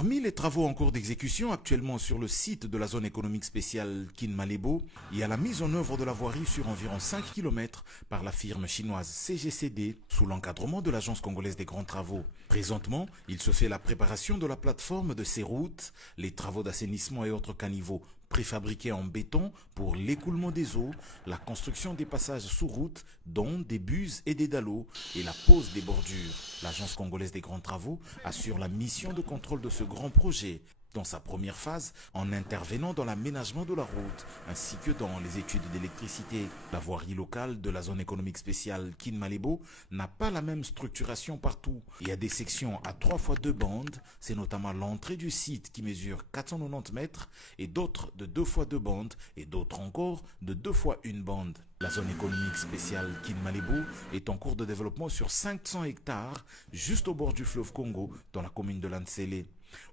Parmi les travaux en cours d'exécution actuellement sur le site de la zone économique spéciale Kinmalebo, il y a la mise en œuvre de la voirie sur environ 5 km par la firme chinoise CGCD sous l'encadrement de l'Agence congolaise des grands travaux. Présentement, il se fait la préparation de la plateforme de ces routes, les travaux d'assainissement et autres caniveaux préfabriqués en béton pour l'écoulement des eaux, la construction des passages sous route, dont des buses et des dallots, et la pose des bordures. L'Agence congolaise des grands travaux assure la mission de contrôle de ce grand projet dans sa première phase en intervenant dans l'aménagement de la route ainsi que dans les études d'électricité. La voirie locale de la zone économique spéciale Kinmalebo n'a pas la même structuration partout. Il y a des sections à 3 fois 2 bandes, c'est notamment l'entrée du site qui mesure 490 mètres et d'autres de 2 fois 2 bandes et d'autres encore de 2 fois 1 bande. La zone économique spéciale Kinmalebo est en cours de développement sur 500 hectares juste au bord du fleuve Congo dans la commune de Lansele.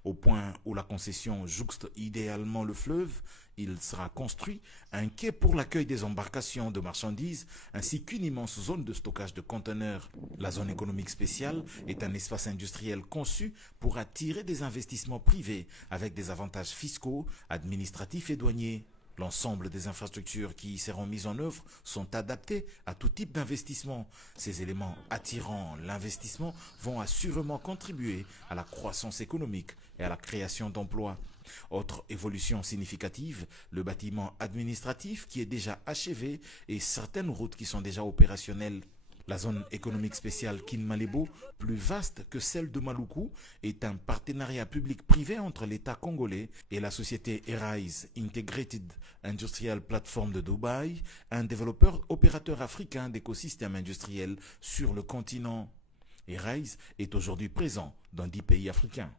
Au point où la concession jouxte idéalement le fleuve, il sera construit un quai pour l'accueil des embarcations de marchandises ainsi qu'une immense zone de stockage de conteneurs. La zone économique spéciale est un espace industriel conçu pour attirer des investissements privés avec des avantages fiscaux, administratifs et douaniers. L'ensemble des infrastructures qui y seront mises en œuvre sont adaptées à tout type d'investissement. Ces éléments attirant l'investissement vont assurément contribuer à la croissance économique et à la création d'emplois. Autre évolution significative, le bâtiment administratif qui est déjà achevé et certaines routes qui sont déjà opérationnelles. La zone économique spéciale Kinmalebo, plus vaste que celle de Maluku, est un partenariat public-privé entre l'État congolais et la société Arise Integrated Industrial Platform de Dubaï, un développeur opérateur africain d'écosystèmes industriels sur le continent. Arise est aujourd'hui présent dans 10 pays africains.